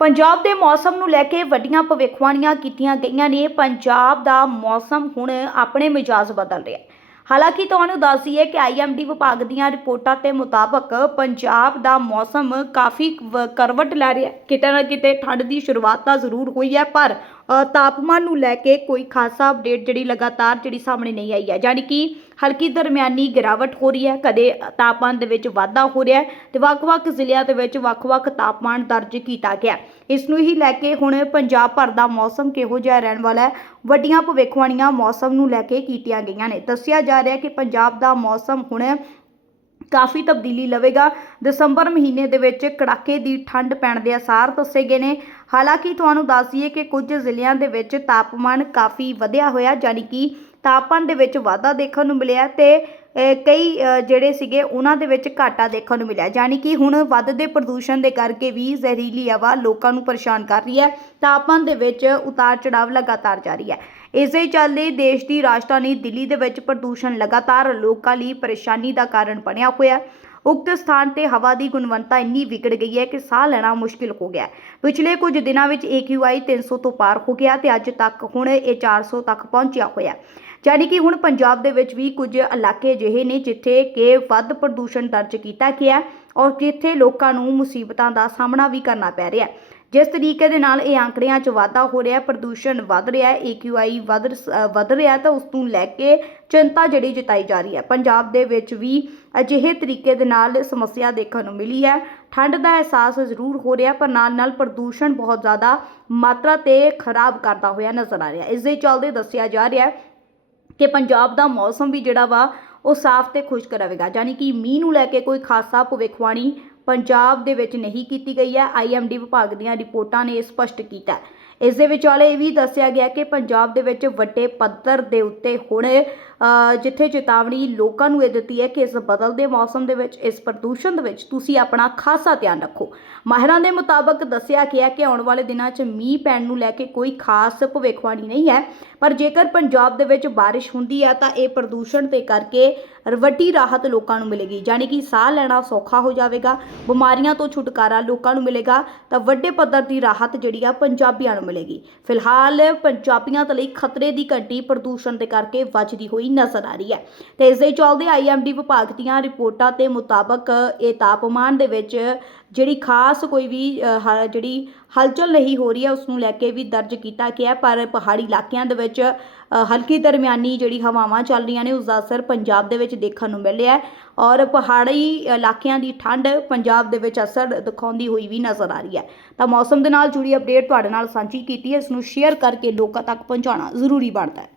ਪੰਜਾਬ ਦੇ ਮੌਸਮ ਨੂੰ ਲੈ ਕੇ ਵੱਡੀਆਂ ਭਵਿੱਖਬਾਣੀਆਂ ਕੀਤੀਆਂ ਗਈਆਂ ਨੇ। ਪੰਜਾਬ ਦਾ ਮੌਸਮ ਹੁਣ ਆਪਣੇ ਮਿਜਾਜ਼ ਬਦਲ ਰਿਹਾ ਹੈ। ਹਾਲਾਂਕਿ ਤੁਹਾਨੂੰ ਦੱਸ ਦਈਏ ਕਿ ਆਈਐਮਡੀ ਵਿਭਾਗ ਦੀਆਂ ਰਿਪੋਰਟਾਂ ਦੇ ਮੁਤਾਬਕ ਪੰਜਾਬ ਦਾ ਮੌਸਮ ਕਾਫੀ ਕਰਵਟ ਲੈ ਰਿਹਾ ਹੈ। ਕਿਤੇ ਨਾ ਕਿਤੇ ਠੰਡ ਦੀ ਸ਼ੁਰੂਆਤ ਤਾਂ ਜ਼ਰੂਰ ਹੋਈ ਹੈ, ਪਰ ਤਾਪਮਾਨ ਨੂੰ ਲੈ ਕੇ ਕੋਈ ਖਾਸਾ ਅਪਡੇਟ ਜਿਹੜੀ ਲਗਾਤਾਰ ਜਿਹੜੀ ਸਾਹਮਣੇ ਨਹੀਂ ਆਈ ਹੈ। ਯਾਨੀ ਕਿ ਹਲਕੀ ਦਰਮਿਆਨੀ ਗਿਰਾਵਟ ਹੋ ਰਹੀ ਹੈ। ਕਦੇ ਤਾਪਮਾਨ ਦੇ ਵਿੱਚ ਵਾਧਾ ਹੋ ਰਿਹਾ ਹੈ ਤੇ ਵੱਖ-ਵੱਖ ਜ਼ਿਲ੍ਹਿਆਂ ਦੇ ਵਿੱਚ ਵੱਖ-ਵੱਖ ਤਾਪਮਾਨ ਦਰਜ ਕੀਤਾ ਗਿਆ ਇਸ ਨੂੰ ਹੀ ਲੈ ਕੇ ਹੁਣ ਪੰਜਾਬ ਭਰ ਦਾ ਮੌਸਮ ਕਿਹੋ ਜਿਹਾ ਰਹਿਣ ਵਾਲਾ ਹੈ, ਵੱਡੀਆਂ ਭਵਿੱਖਬਾਣੀਆਂ ਮੌਸਮ ਨੂੰ ਲੈ ਕੇ ਕੀਤੀਆਂ ਗਈਆਂ ਨੇ। ਦੱਸਿਆ ਜਾ ਰਿਹਾ ਕਿ ਪੰਜਾਬ ਦਾ ਮੌਸਮ ਹੁਣ ਕਾਫੀ ਤਬਦੀਲੀ ਲਵੇਗਾ। ਦਸੰਬਰ ਮਹੀਨੇ ਦੇ ਵਿੱਚ ਕੜਾਕੇ ਦੀ ਠੰਡ ਪੈਣ ਦੇ ਅਸਾਰ ਦੱਸੇ ਗਏ ਨੇ। ਹਾਲਾਂਕਿ ਤੁਹਾਨੂੰ ਦੱਸ ਦਈਏ ਕਿ ਕੁਝ ਜ਼ਿਲ੍ਹਿਆਂ ਦੇ ਵਿੱਚ ਤਾਪਮਾਨ ਕਾਫੀ ਵਧਿਆ ਹੋਇਆ ਯਾਨੀ ਕਿ ਤਾਪਮਾਨ ਦੇ ਵਿੱਚ ਵਾਧਾ ਦੇਖਣ ਨੂੰ ਮਿਲਿਆ ਤੇ ਕਈ ਜਿਹੜੇ ਸੀਗੇ, ਉਹਨਾਂ ਦੇ ਵਿੱਚ ਘਾਟਾ ਦੇਖਣ ਨੂੰ ਮਿਲਿਆ। ਯਾਨੀ ਕਿ ਹੁਣ ਵੱਧਦੇ ਪ੍ਰਦੂਸ਼ਣ ਦੇ ਕਰਕੇ ਵੀ ਜ਼ਹਿਰੀਲੀ ਹਵਾ ਲੋਕਾਂ ਨੂੰ ਪਰੇਸ਼ਾਨ ਕਰ ਰਹੀ ਹੈ। ਤਾਪਮਾਨ ਦੇ ਵਿੱਚ ਉਤਾਰ ਚੜਾਵ ਲਗਾਤਾਰ ਜਾਰੀ ਹੈ। ਇਸੇ ਚੱਲਦੇ ਦੇਸ਼ ਦੀ ਰਾਜਧਾਨੀ ਦਿੱਲੀ ਦੇ ਵਿੱਚ ਪ੍ਰਦੂਸ਼ਣ ਲਗਾਤਾਰ ਲੋਕਾਂ ਲਈ ਪਰੇਸ਼ਾਨੀ ਦਾ ਕਾਰਨ ਬਣਿਆ ਹੋਇਆ ਉਕਤ ਸਥਾਨ ਤੇ ਹਵਾ ਦੀ ਗੁਣਵੱਤਾ ਇੰਨੀ ਵਿਗੜ ਗਈ ਹੈ ਕਿ ਸਾਹ ਲੈਣਾ ਮੁਸ਼ਕਿਲ ਹੋ ਗਿਆ ਪਿਛਲੇ ਕੁਝ ਦਿਨਾਂ ਵਿੱਚ AQI 300 ਤੋਂ ਪਾਰ ਹੋ ਗਿਆ ਤੇ ਅੱਜ ਤੱਕ ਹੁਣ ਇਹ 400 ਤੱਕ ਪਹੁੰਚਿਆ ਹੋਇਆ ਹੈ। ਯਾਨੀ ਕਿ ਹੁਣ ਪੰਜਾਬ ਦੇ ਵਿੱਚ ਵੀ ਕੁਝ ਇਲਾਕੇ ਅਜਿਹੇ ਨੇ ਜਿੱਥੇ ਕਿ ਵੱਧ ਪ੍ਰਦੂਸ਼ਣ ਦਰਜ ਕੀਤਾ ਗਿਆ ਔਰ ਜਿੱਥੇ ਲੋਕਾਂ ਨੂੰ ਮੁਸੀਬਤਾਂ ਦਾ ਸਾਹਮਣਾ ਵੀ ਕਰਨਾ ਪੈ ਰਿਹਾ ਹੈ। ਜਿਸ ਤਰੀਕੇ ਦੇ ਨਾਲ ਇਹ ਆંકੜਿਆਂ 'ਚ ਵਾਧਾ ਹੋ ਰਿਹਾ ਪ੍ਰਦੂਸ਼ਣ ਵੱਧ ਰਿਹਾ ਹੈ AQI ਵੱਧ ਅ, ਵੱਧ ਰਿਹਾ ਤਾਂ ਉਸ ਨੂੰ ਲੈ ਕੇ ਚਿੰਤਾ ਜਿਹੜੀ ਜਤਾਈ ਜਾ ਰਹੀ ਹੈ। ਪੰਜਾਬ ਦੇ ਵਿੱਚ ਵੀ ਅਜਿਹੇ ਤਰੀਕੇ ਦੇ ਨਾਲ ਸਮੱਸਿਆ ਦੇਖਣ ਨੂੰ ਮਿਲੀ ਹੈ। ਠੰਡ ਦਾ ਅਹਿਸਾਸ ਜ਼ਰੂਰ ਹੋ ਰਿਹਾ ਪਰ ਨਾਲ ਨਾਲ ਪ੍ਰਦੂਸ਼ਣ ਬਹੁਤ ਜ਼ਿਆਦਾ ਮਾਤਰਾ ਤੇ ਖਰਾਬ ਕਰਦਾ ਹੋਇਆ ਨਜ਼ਰ ਆ ਰਿਹਾ ਇਸ ਦੇ ਚੱਲਦੇ ਦੱਸਿਆ ਜਾ ਰਿਹਾ ਹੈ ਕਿ ਪੰਜਾਬ ਦਾ ਮੌਸਮ ਵੀ ਜਿਹੜਾ ਵਾ ਉਹ ਸਾਫ਼ ਤੇ ਖੁਸ਼ਕ ਰਹੇਗਾ। ਯਾਨੀ ਕਿ ਮੀਂਹ ਨੂੰ ਲੈ ਕੇ ਕੋਈ ਖਾਸਾ ਭਵਿੱਖਬਾਣੀ ਪੰਜਾਬ ਦੇ ਵਿੱਚ ਨਹੀਂ ਕੀਤੀ ਗਈ ਹੈ। ਆਈਐਮਡੀ ਵਿਭਾਗ ਦੀਆਂ ਰਿਪੋਰਟਾਂ ਨੇ ਇਹ ਸਪਸ਼ਟ ਕੀਤਾ ਇਸ ਦੇ ਵਿਚਾਲੇ ਇਹ ਵੀ ਦੱਸਿਆ ਗਿਆ ਕਿ ਪੰਜਾਬ ਦੇ ਵਿੱਚ ਵੱਡੇ ਪੱਧਰ ਦੇ ਉੱਤੇ ਹੁਣ ਜਿੱਥੇ ਚੇਤਾਵਨੀ ਲੋਕਾਂ ਨੂੰ ਇਹ ਦਿੱਤੀ ਹੈ ਕਿ ਇਸ ਬਦਲਦੇ ਮੌਸਮ ਦੇ ਵਿੱਚ, ਇਸ ਪ੍ਰਦੂਸ਼ਣ ਦੇ ਵਿੱਚ ਤੁਸੀਂ ਆਪਣਾ ਖਾਸਾ ਧਿਆਨ ਰੱਖੋ। ਮਾਹਿਰਾਂ ਦੇ ਮੁਤਾਬਕ ਦੱਸਿਆ ਗਿਆ ਕਿ ਆਉਣ ਵਾਲੇ ਦਿਨਾਂ 'ਚ ਮੀਂਹ ਪੈਣ ਨੂੰ ਲੈ ਕੇ ਕੋਈ ਖਾਸ ਭਵਿੱਖਬਾਣੀ ਨਹੀਂ ਹੈ, ਪਰ ਜੇਕਰ ਪੰਜਾਬ ਦੇ ਵਿੱਚ ਬਾਰਿਸ਼ ਹੁੰਦੀ ਹੈ ਤਾਂ ਇਹ ਪ੍ਰਦੂਸ਼ਣ ਤੇ ਕਰਕੇ ਵੱਡੀ ਰਾਹਤ ਲੋਕਾਂ ਨੂੰ ਮਿਲੇਗੀ ਯਾਨੀ ਕਿ ਸਾਹ ਲੈਣਾ ਸੌਖਾ ਹੋ ਜਾਵੇਗਾ, ਬਿਮਾਰੀਆਂ ਤੋਂ ਛੁਟਕਾਰਾ ਲੋਕਾਂ ਨੂੰ ਮਿਲੇਗਾ, ਤਾਂ ਵੱਡੇ ਪੱਧਰ ਦੀ ਰਾਹਤ ਜਿਹੜੀ ਆ ਪੰਜਾਬੀਆਂ ਨੂੰ ਮਿਲੇਗੀ। ਫਿਲਹਾਲ ਪੰਜਾਬੀਆਂ ਦੇ ਲਈ ਖਤਰੇ ਦੀ ਘੰਟੀ ਪ੍ਰਦੂਸ਼ਣ ਦੇ ਕਰਕੇ ਵੱਜਦੀ ਹੋਈ ਨਜ਼ਰ ਆ ਰਹੀ ਹੈ। ਤੇ ਇਸ ਦੇ ਚੱਲਦੇ ਆਈਐਮਡੀ ਵਿਭਾਗ ਦੀਆਂ ਰਿਪੋਰਟਾਂ ਦੇ ਮੁਤਾਬਕ ਇਹ ਤਾਪਮਾਨ ਦੇ ਵਿੱਚ ਜਿਹੜੀ ਖਾਸ ਕੋਈ ਵੀ ਹ- ਜਿਹੜੀ ਹਲਚਲ ਨਹੀਂ ਹੋ ਰਹੀ ਹੈ ਉਸ ਨੂੰ ਲੈ ਕੇ ਵੀ ਦਰਜ ਕੀਤਾ ਗਿਆ ਪਰ ਪਹਾੜੀ ਇਲਾਕਿਆਂ ਦੇ ਵਿੱਚ ਹਲਕੀ ਦਰਮਿਆਨੀ ਜਿਹੜੀ ਹਵਾਵਾਂ ਚੱਲ ਰਹੀਆਂ ਨੇ ਉਸ ਦਾ ਅਸਰ ਪੰਜਾਬ ਦੇ ਵਿੱਚ ਦੇਖਣ ਨੂੰ ਮਿਲਿਆ ਹੈ ਔਰ ਪਹਾੜੀ ਇਲਾਕਿਆਂ ਦੀ ਠੰਡ ਪੰਜਾਬ ਦੇ ਵਿੱਚ ਅਸਰ ਦਿਖਾਉਂਦੀ ਹੋਈ ਵੀ ਨਜ਼ਰ ਆ ਰਹੀ ਹੈ। ਤਾਂ ਮੌਸਮ ਦੇ ਨਾਲ ਜੁੜੀ ਅਪਡੇਟ ਤੁਹਾਡੇ ਨਾਲ ਸਾਂਝੀ ਕੀਤੀ ਹੈ, ਇਸ ਨੂੰ ਸ਼ੇਅਰ ਕਰਕੇ ਲੋਕਾਂ ਤੱਕ ਪਹੁੰਚਾਉਣਾ ਜ਼ਰੂਰੀ ਬਣਦਾ ਹੈ।